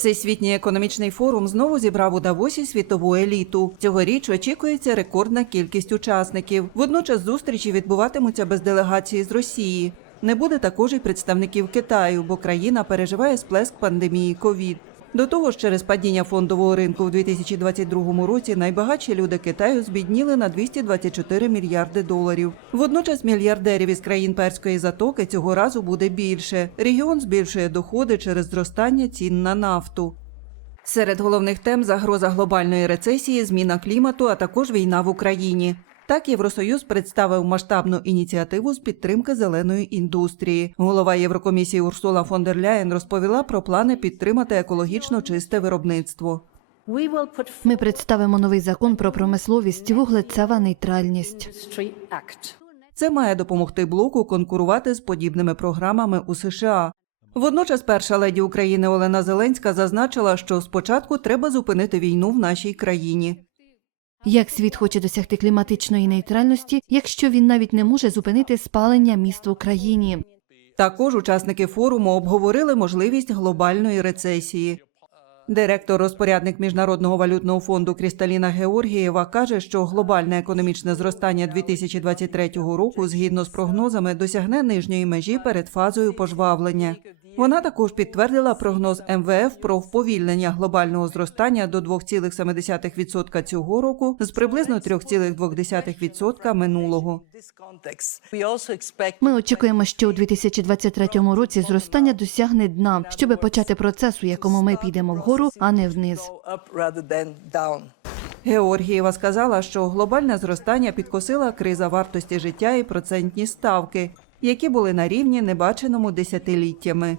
Всесвітній економічний форум знову зібрав у Давосі світову еліту. Цьогоріч очікується рекордна кількість учасників. Водночас зустрічі відбуватимуться без делегації з Росії. Не буде також і представників Китаю, бо країна переживає сплеск пандемії ковід. До того ж, через падіння фондового ринку в 2022 році найбагатші люди Китаю збідніли на 224 мільярди доларів. Водночас мільярдерів із країн перської затоки цього разу буде більше. Регіон збільшує доходи через зростання цін на нафту. Серед головних тем загроза глобальної рецесії, зміна клімату, а також війна в Україні. Так Євросоюз представив масштабну ініціативу з підтримки зеленої індустрії. Голова Єврокомісії Урсула фон дер Ляєн розповіла про плани підтримати екологічно чисте виробництво. Ми представимо новий закон про промисловість, вуглецева нейтральність. Це має допомогти блоку конкурувати з подібними програмами у США. Водночас, перша леді України Олена Зеленська зазначила, що спочатку треба зупинити війну в нашій країні. Як світ хоче досягти кліматичної нейтральності, якщо він навіть не може зупинити спалення міст в Україні? Також учасники форуму обговорили можливість глобальної рецесії. Директор-розпорядник Міжнародного валютного фонду Крісталіна Георгієва каже, що глобальне економічне зростання 2023 року, згідно з прогнозами, досягне нижньої межі перед фазою пожвавлення. Вона також підтвердила прогноз МВФ про вповільнення глобального зростання до 2,7% цього року з приблизно 3,2% минулого. Ми очікуємо, що у 2023 році зростання досягне дна, щоби почати процес, у якому ми підемо вгору, а не вниз. Георгієва сказала, що глобальне зростання підкосила криза вартості життя і процентні ставки, які були на рівні небаченому десятиліттями.